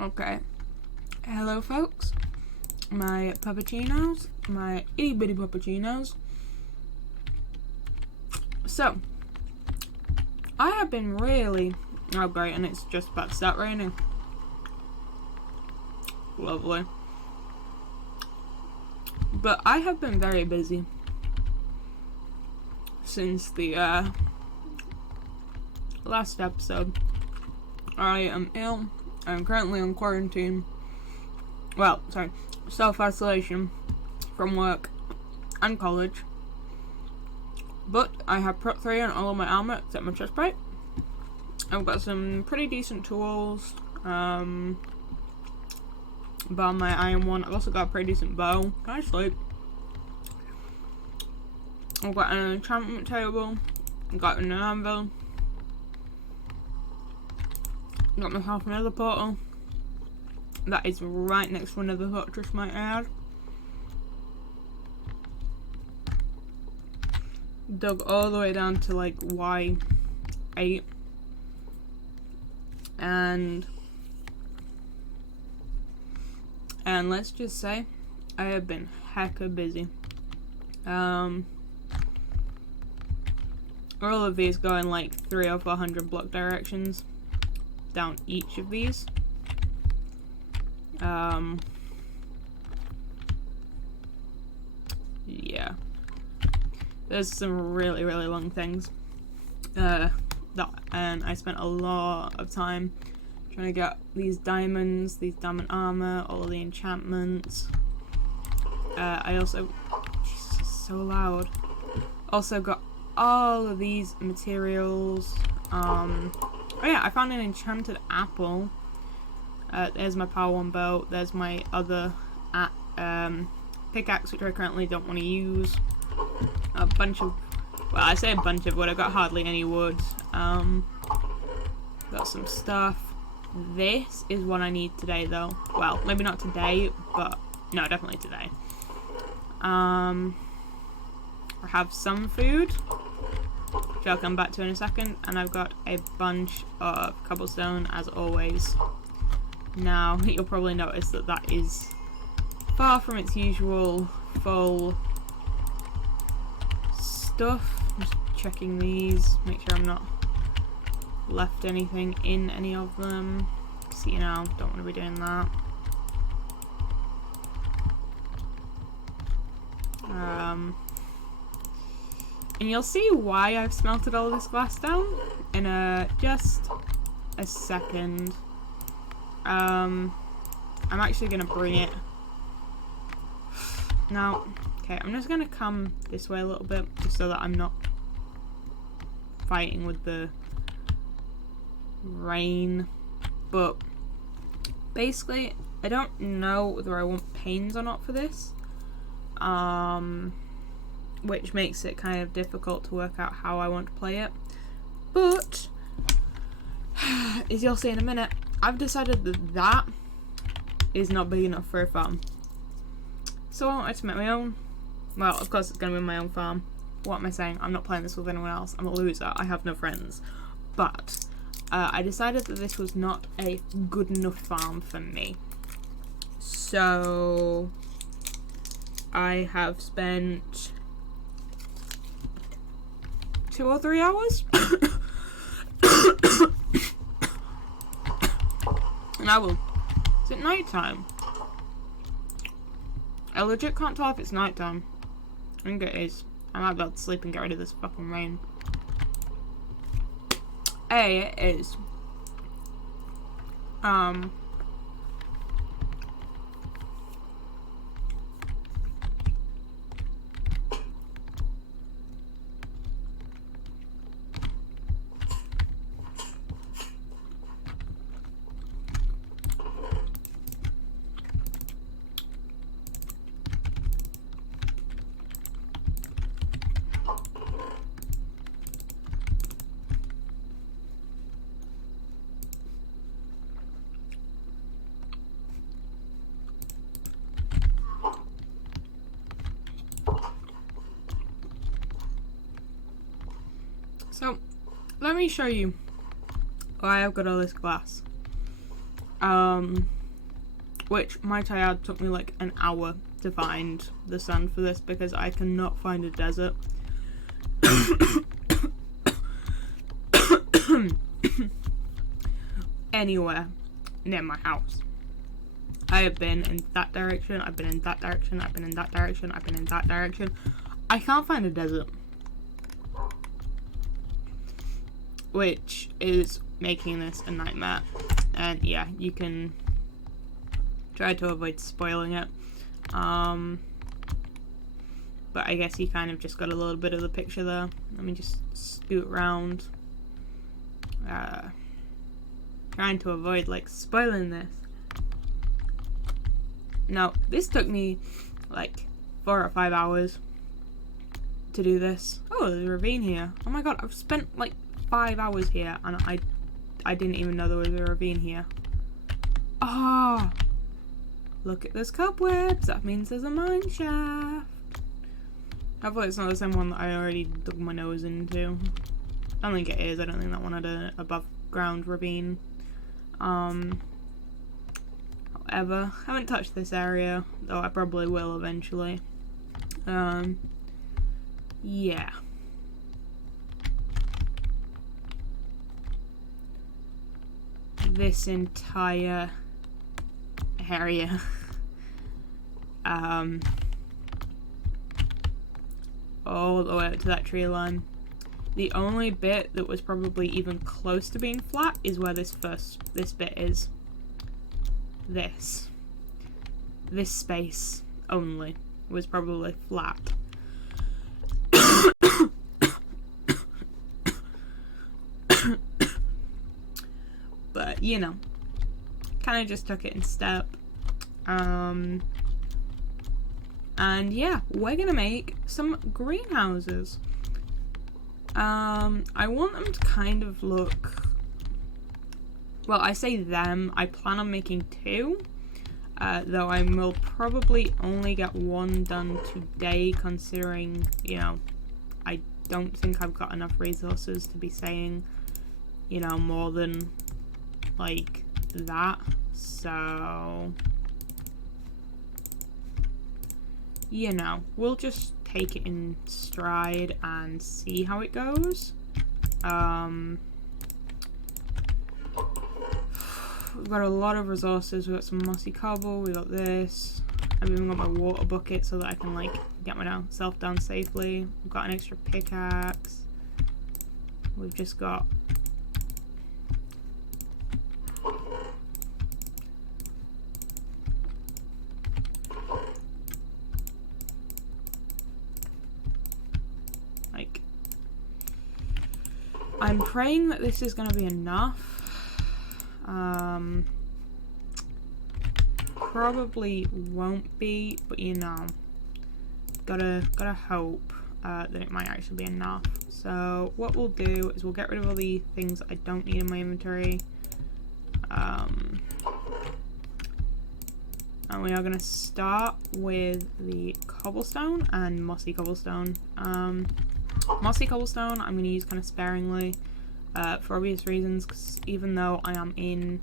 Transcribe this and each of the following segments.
Okay. Hello, folks. My puppuccinos. My itty bitty puppuccinos. So, I have been really... Oh, great, and it's just about to start raining. Lovely. But I have been very busy since the last episode. I am ill. I'm currently on quarantine. Well, sorry, self-isolation from work and college. But I have Prot 3 on all of my armor except my chest plate. I've got some pretty decent tools. Bar my iron one. I've also got a pretty decent bow. Can I sleep? I've got an enchantment table. I've got an anvil. Got myself another portal. That is right next to another fortress, might I add. Dug all the way down to like Y8. And let's just say I have been hecka busy. All of these go in like 300 or 400 block directions down each of these. Yeah. There's some really long things. And I spent a lot of time trying to get these diamonds, these diamond armor, all of the enchantments. I also... Jesus, so loud. Also got all of these materials. Oh yeah, I found an enchanted apple. There's my power 1 bow. There's my other pickaxe, which I currently don't want to use. A bunch of... Well, I say a bunch of wood. I got hardly any wood. Got some stuff. This is what I need today, though. Well, maybe not today, but... No, definitely today. I have some food, which I'll come back to in a second. And I've got a bunch of cobblestone, as always. Now, you'll probably notice that that is far from its usual full stuff. I'm just checking these, make sure I'm not left anything in any of them. See, you know, don't want to be doing that. And you'll see why I've smelted all this glass down in just a second. I'm actually gonna bring it now. Okay, I'm just gonna come this way a little bit, just so that I'm not fighting with the rain. But basically, I don't know whether I want panes or not for this, which makes it kind of difficult to work out how I want to play it. But as you'll see in a minute, I've decided that that is not big enough for a farm. So I wanted to make my own. Well, of course it's going to be my own farm. What am I saying? I'm not playing this with anyone else. I'm a loser. I have no friends. But I decided that this was not a good enough farm for me. So I have spent 2 or 3 hours and I will... Is it nighttime? I legit can't tell if it's nighttime. I think it is. I might be able to sleep and get rid of this fucking rain. It is. So, let me show you why I've got all this glass. Which, might I add, took me like an hour to find the sand for this because I cannot find a desert. Anywhere near my house. I have been in that direction, I've been in that direction, I've been in that direction, I've been in that direction. I can't find a desert. Which is making this a nightmare. And yeah, you can try to avoid spoiling it. But I guess you kind of just got a little bit of the picture there. Let me just scoot around. Trying to avoid like spoiling this. Now, this took me like 4 or 5 hours to do this. Oh, there's a ravine here. Oh my god, I've spent like 5 hours here and I didn't even know there was a ravine here. Oh, look at those cobwebs. That means there's a mine shaft. Hopefully it's not the same one that I already dug my nose into. I don't think it is. I don't think that one had a above ground ravine. However, I haven't touched this area, though I probably will eventually. Yeah. This entire area. All the way up to that tree line. The only bit that was probably even close to being flat is where this bit is. This space only was probably flat. But, you know, kind of just took it in step. And yeah, we're gonna make some greenhouses. I want them to kind of look, well, I say them, I plan on making 2, though I will probably only get 1 done today, considering, you know, I don't think I've got enough resources to be saying, you know, more than, like, that, so, you know, we'll just take it in stride and see how it goes. We've got a lot of resources. We've got some mossy cobble, we got this. I've even got my water bucket so that I can like get myself down safely. We've got an extra pickaxe. We've just got like, I'm praying that this is gonna be enough. Probably won't be, but you know, gotta hope that it might actually be enough. So what we'll do is we'll get rid of all the things I don't need in my inventory, and we are gonna start with the cobblestone and mossy cobblestone. Mossy cobblestone I'm gonna use kind of sparingly, for obvious reasons, because even though I am in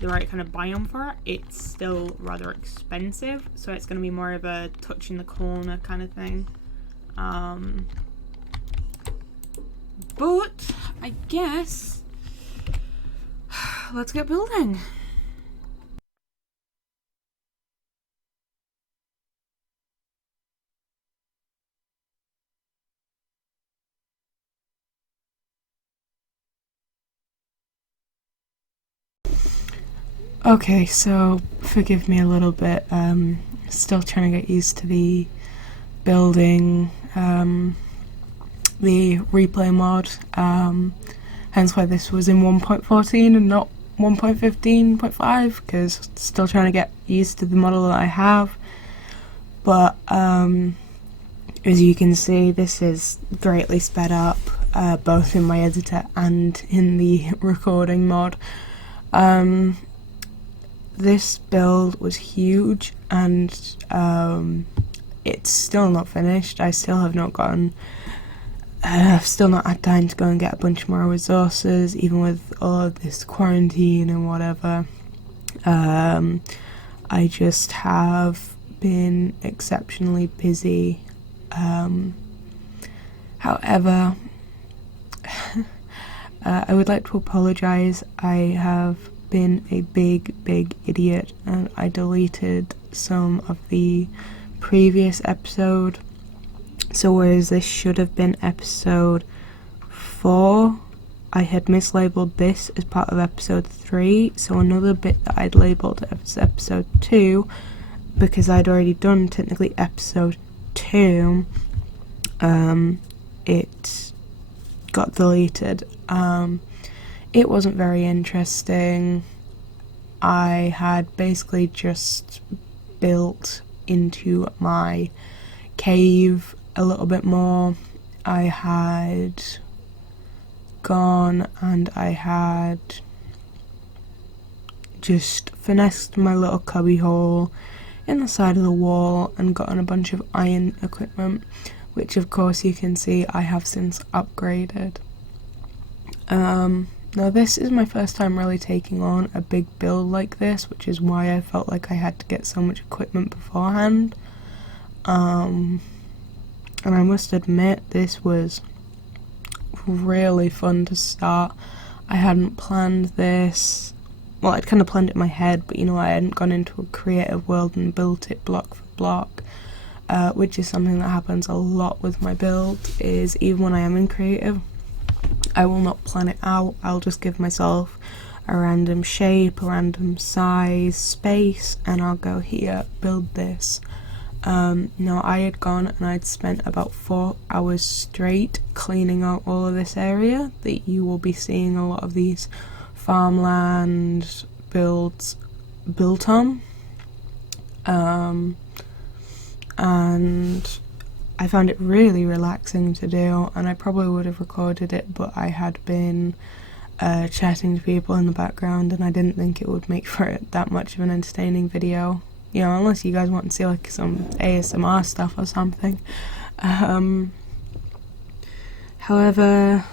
the right kind of biome for it, it's still rather expensive, so it's going to be more of a touch in the corner kind of thing. But I guess let's get building. Okay, so forgive me a little bit, still trying to get used to the building, the replay mod, hence why this was in 1.14 and not 1.15.5, because still trying to get used to the model that I have, but as you can see, this is greatly sped up, both in my editor and in the recording mod. This build was huge, and it's still not finished. I still have not gotten, I've still not had time to go and get a bunch more resources, even with all of this quarantine and whatever. I just have been exceptionally busy. However, I would like to apologise. I have been a big idiot, and I deleted some of the previous episode. So whereas this should have been episode 4, I had mislabeled this as part of episode 3, so another bit that I'd labelled as episode 2, because I'd already done technically episode 2, it got deleted. It wasn't very interesting. I had basically just built into my cave a little bit more. I had gone and I had just finessed my little cubby hole in the side of the wall and gotten a bunch of iron equipment, which of course you can see I have since upgraded. Now this is my first time really taking on a big build like this, which is why I felt like I had to get so much equipment beforehand. And I must admit, this was really fun to start. I hadn't planned this. Well, I'd kind of planned it in my head, but I hadn't gone into a creative world and built it block for block, which is something that happens a lot with my build, is even when I am in creative, I will not plan it out. I'll just give myself a random shape, a random size, space, and I'll go here, build this. Now I had gone and I'd spent about 4 hours straight cleaning out all of this area that you will be seeing a lot of these farmland builds built on. And I found it really relaxing to do, and I probably would have recorded it, but I had been chatting to people in the background and I didn't think it would make for it that much of an entertaining video. Unless you guys want to see like some ASMR stuff or something. However,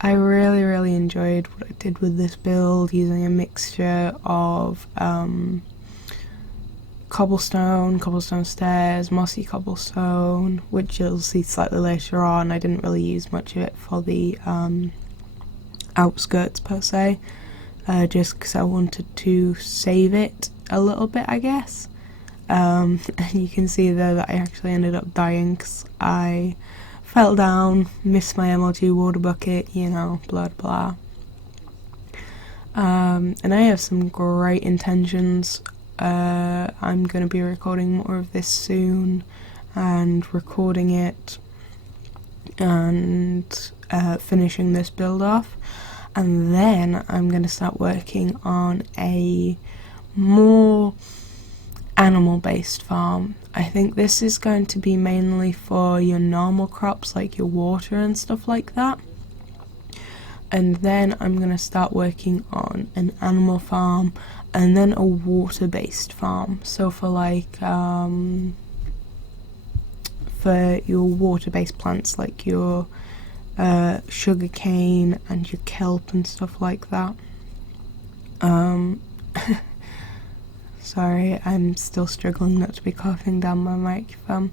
I really enjoyed what I did with this build, using a mixture of cobblestone stairs, mossy cobblestone, which you'll see slightly later on. I didn't really use much of it for the outskirts per se, just because I wanted to save it a little bit, I guess. And you can see there that I actually ended up dying because I fell down, missed my MLG water bucket, blah blah. And I have some great intentions. I'm going to be recording more of this soon, and recording it and finishing this build off, and then I'm going to start working on a more animal based farm. I think this is going to be mainly for your normal crops like your water and stuff like that, and then I'm going to start working on an animal farm and then a water based farm. So for like for your water based plants like your sugar cane and your kelp and stuff like that. Sorry, I'm still struggling not to be coughing down my microphone,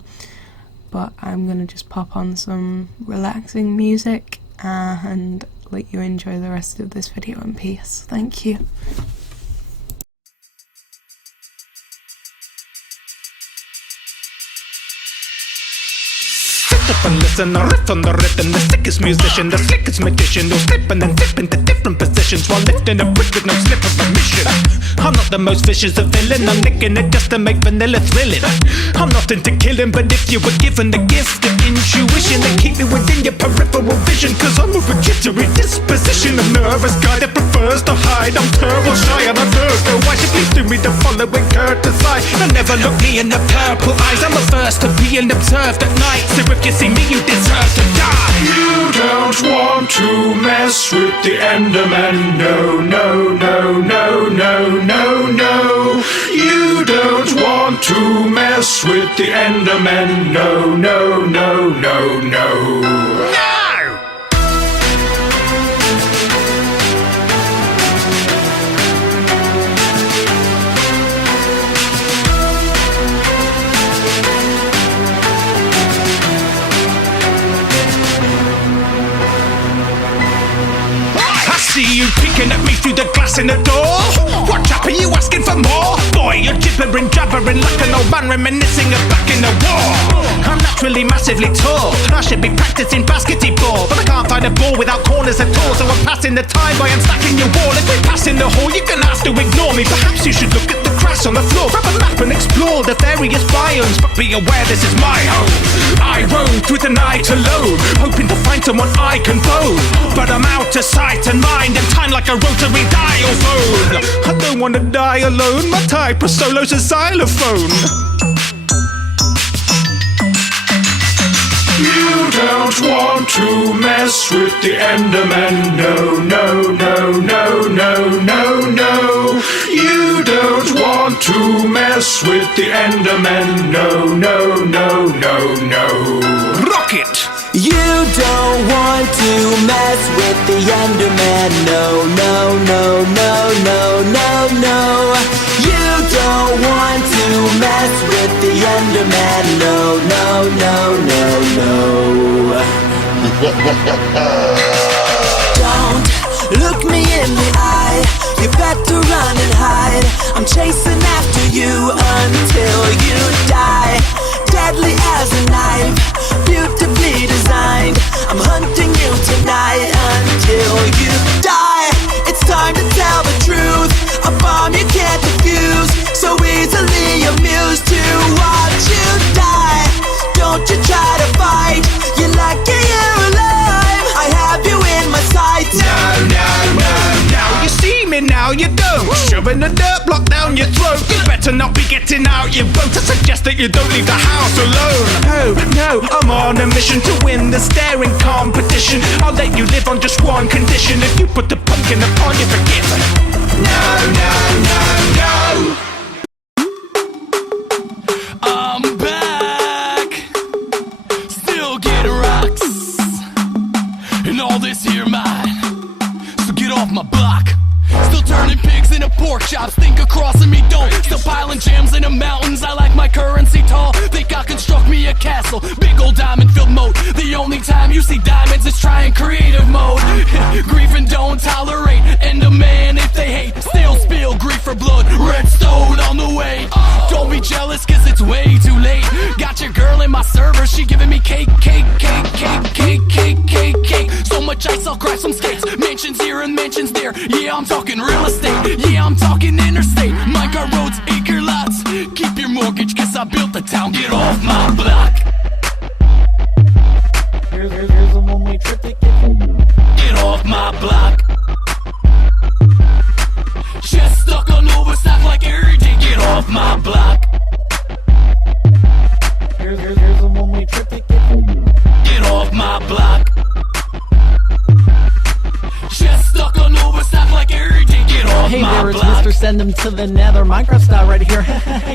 but I'm gonna just pop on some relaxing music and let you enjoy the rest of this video in peace. Thank you. Up and listen, I riff on the rhythm. The sickest musician, the slickest magician, who'll slip and then dip into different positions while lifting a brick with no slip of permission. I'm not the most vicious of villain, I'm nicking it just to make vanilla thrilling. I'm not into killing, but if you were given the gift of intuition, then keep me within your peripheral vision, cause I'm of a jittery disposition, a nervous guy that prefers to hide. I'm terrible shy and I'm so why should please do me the following courtesy and never look me in the purple eyes. I'm averse to being observed at night, so if you see me you deserve to die. You don't want to mess with the enderman. No, no, no, no, no, no, no. You don't want to mess with the enderman. No, no, no, no, no. see you peeking at me through the glass in the door. Watch out, are you asking for more? Boy, you're gibbering, jabbering like an old man reminiscing of back in the war. I'm naturally massively tall. I should be practicing basketball, but I can't find a ball without corners at all. So I'm passing the time by unstacking your wall. If we pass in the hall, you're gonna have to ignore me. Perhaps you should look at the grass on the floor, grab a map and explore the various biomes. But be aware, this is my home. I roam through the night alone, hoping to find someone I can phone. But I'm out of sight and mind, and time like a rotary dial phone. I don't wanna die alone. My type of solo's a xylophone. You don't want to mess with the enderman. No, no, no, no, no, no, no. You don't want to mess with the enderman. No, no, no, no, no. Rocket! You don't want to mess with the enderman. No, no, no, no, no, no, no. You don't want to mess with the enderman. No, no, no, no, no. Don't look me in the eye. You better run and hide. I'm chasing after you until you die. Deadly as a knife, beautifully designed. I'm hunting you tonight until you die. It's time to tell the truth, a bomb you can't defuse. So easily amused to watch you die. Don't you try to fight, you're lucky you're alive. I have you in my sights. No, no, no, no. You see me now, you don't. Shoving the dirt block down your throat. You better not be getting out your boat. I suggest that you don't leave the house alone. Oh, no, I'm on a mission to win the staring competition. I'll let you live on just one condition. If you put the pumpkin upon you, forget it. No, no, no, no. I'm back, still getting rocks, and all this here mine, so get off my block. Still turning pigs into pork chops, think of crossing me, don't. Still piling gems in the mountains, I like my currency tall. Think I construct me a castle, big old diamond filled moat. The only time you see diamonds is trying creative mode. Grief and don't tolerate, end a man if they hate. Still spill grief for blood, redstone on the way. Don't be jealous cause it's way too late. Got your girl in my server, she giving me cake, cake, cake, cake, cake, cake, cake, cake. So much ice I'll crack some skates, mansions here and mansions there. Yeah, I'm talking real estate, yeah, I'm talking interstate. Minecart roads, acre lots, keep your mortgage cause I built the town. Get off my block. Here's a one-way trip to get off my block. Chest stuck on overstock like every day. Get off my block. Here's a one-way trip to get off my block. Chest stuck on overstock like every day. Get off Hey my there, it's block. Mr. Send him to the nether. Minecraft style right here.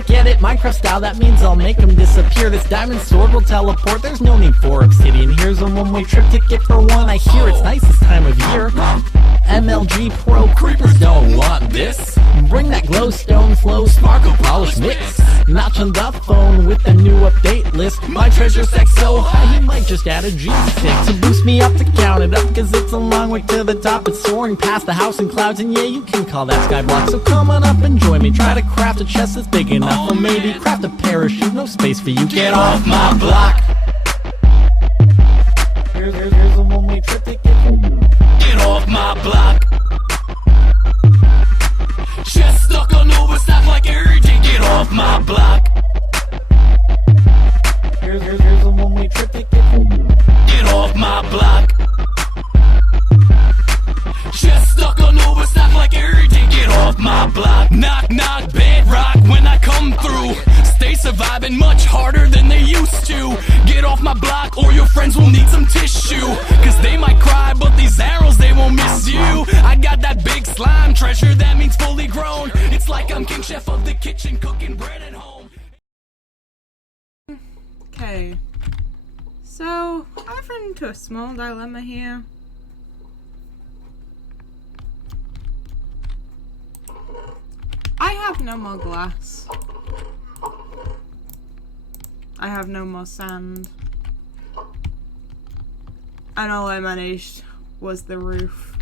Get it? Minecraft style, that means I'll make him disappear. This diamond sword will teleport, there's no need for obsidian. Here's a one-way trip ticket for one. I hear it's nice this time of year. MLG Pro creepers don't want this. Bring that glowstone flow, sparkle polish mix. Notching the phone with the new update list. My treasure stack's so high, he might just add a G6 to boost me up to count it up, cause it's a long way to the top. It's soaring past the house in clouds, and yeah, you can call that skyblock. So come on up and join me, try to craft a chest that's big enough, or maybe craft a parachute, no space for you. Get off my block. Here's a one-way trip to Get off my block. Chest stuck on overstock like every day. Get off my block. Here's a one-way trip to Get off my block. Chest stuck on overstock like every day. Get off my block. Knock, knock, bedrock when I come through. Stay surviving much harder than they used to. Get off my block or your friends will need some tissue. Cause they might cry, but these arrows, they won't miss you. I got that big slime treasure, that means fully grown. It's like I'm king chef of the kitchen, cooking bread at home. Okay. So, I've run into a small dilemma here. I have no more glass. I have no more sand. And all I managed was the roof.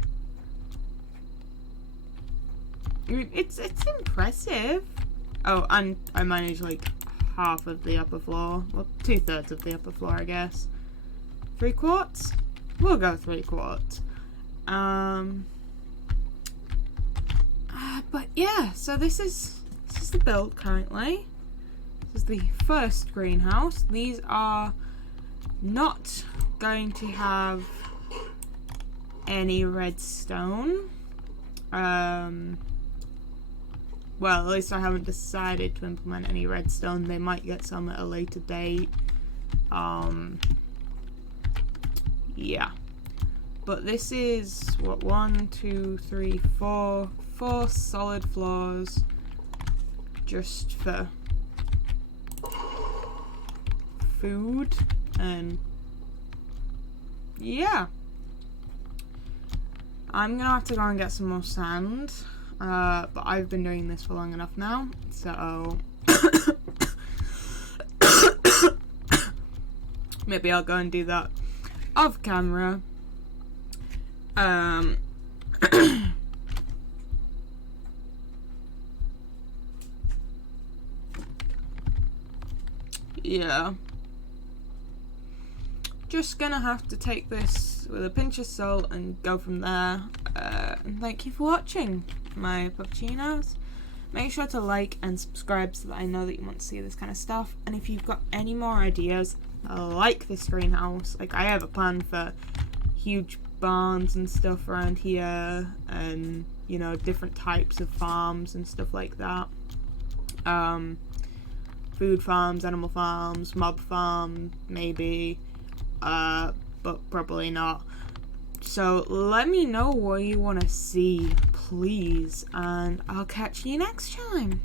It's impressive. Oh, and I managed like half of the upper floor. Well, 2/3 of the upper floor, I guess. 3/4? We'll go 3/4. But yeah, so this is the build currently. This is the first greenhouse. These are not going to have any redstone. Well, at least I haven't decided to implement any redstone. They might get some at a later date. Yeah. But this is, what, 1, 2, 3, 4 solid floors just for food, and yeah. I'm gonna have to go and get some more sand, but I've been doing this for long enough now, so maybe I'll go and do that off camera. Yeah. Just gonna have to take this with a pinch of salt and go from there. And thank you for watching my puppuccinos. Make sure to like and subscribe so that I know that you want to see this kind of stuff. And if you've got any more ideas like this greenhouse, like I have a plan for huge barns and stuff around here, and you know, different types of farms and stuff like that. Food farms, animal farms, mob farm, maybe, but probably not. So let me know what you want to see, please, and I'll catch you next time.